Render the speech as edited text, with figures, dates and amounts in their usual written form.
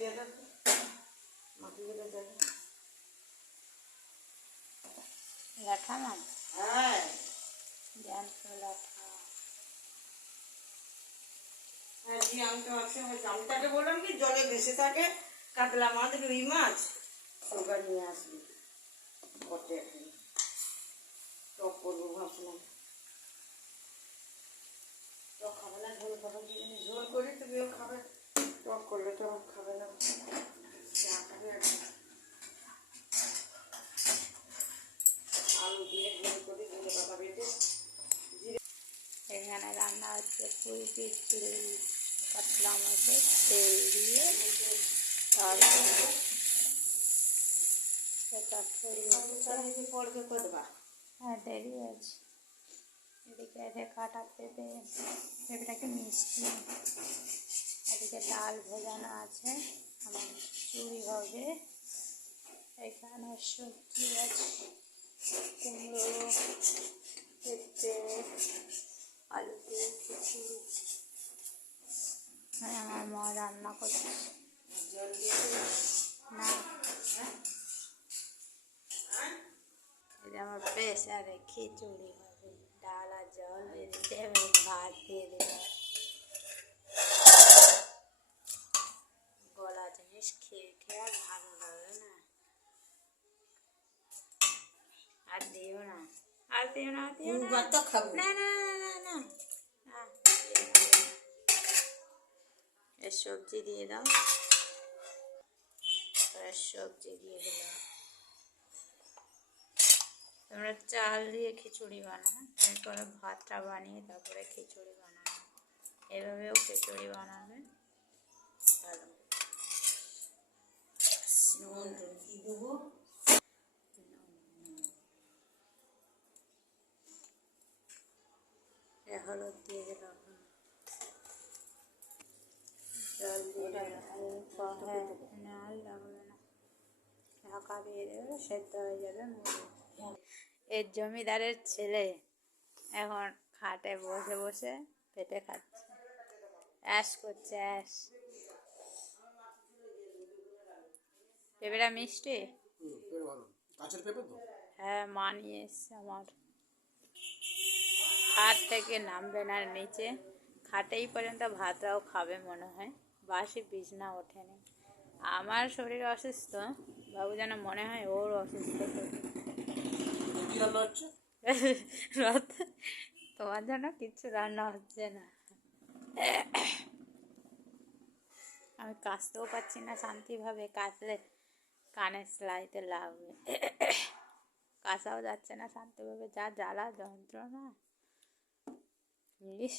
পেয়ারা মাটিগুলো দেবে লাঠা মাছ। হ্যাঁ জ্যান্ত লাঠা। হ্যাঁ জিয়ামটা আছে, ওই জামটাকে বললাম কি জলে ভেসে থাকে কাতলা মাছ রুই মাছ ওটা নিয়ে আসবি বটে এখন টক করবো ভাবছিলাম। টক খাবে না ঝোল খাবে কি জানি, ঝোল করি তুমিও খাবে, টক করলে তো আমার খাবে না, চা খাবে একদম। আলু দিয়ে ঝোল করি, ধনে পাতা বেটে এখানে রান্না হচ্ছে পুঁই চিংড়ি কাতলা মাছের তেল দিয়ে তারপরে পড়বে করবা। হ্যাঁ দেরি আছে। এদিকে আছে কাটা পেঁপে, পেঁপেটাকে মিষ্টি, এদিকে ডাল ভেজানো আছে, আমার চুড়ি হবে। এখানে সবজি আছে কুমড়ো, পেঁপে, আলু দিয়ে খিচুড়ি। আমার মা রান্না করছে জল দিয়ে না, এই যে আমার প্রেসারে খিচুড়ি হবে, ডাল আর জল দিয়ে দিতে হবে, ভাত দিয়ে দিতে হবে। গলা জিনিস খেয়ে খেয়ে আর ভালো লাগে না, আর দিও না, আর দিও না, দিও না, ভাত খাবো না না না না না, এর সবজি দিয়ে দাও, সবজি দিয়ে দিলাম। তোমরা চাল দিয়ে খিচুড়ি বানাও, এরপরে ভাতটা বানিয়ে তারপরে খিচুড়ি বানাবে, এভাবেও খিচুড়ি বানাবে ভালো। নুন কি দেবো, হলুদ দিয়ে দিলাম, জল দিয়ে দিলাম, হ্যাঁ না আর লাগবে না, ঢাকা দিয়ে দেবে, সেদ্ধ হয়ে যাবে মুরগি। এর জমিদারের ছেলে এখন খাটে বসে বসে পেটে খাচ্ছে, অ্যাশ করছে অ্যাশ। পেঁপেটা মিষ্টি, হ্যাঁ মা নিয়ে এসছে আমার। খাট থেকে নামবে না নিচে, খাটেই পর্যন্ত ভাতটাও খাবে মনে হয়, বাসি বিছনা ওঠেনি। আমার শরীর অসুস্থ, বাবু যেন মনে হয় ওর অসুস্থ। তোমার জন্য কিচ্ছু রান্না হচ্ছে না, আমি কাশতেও পাচ্ছি না শান্তিভাবে, কাশলে কানের সেলাইতে লাগবে, কাশাও যাচ্ছে না শান্তিভাবে, যা জ্বালা যন্ত্রণা। ইস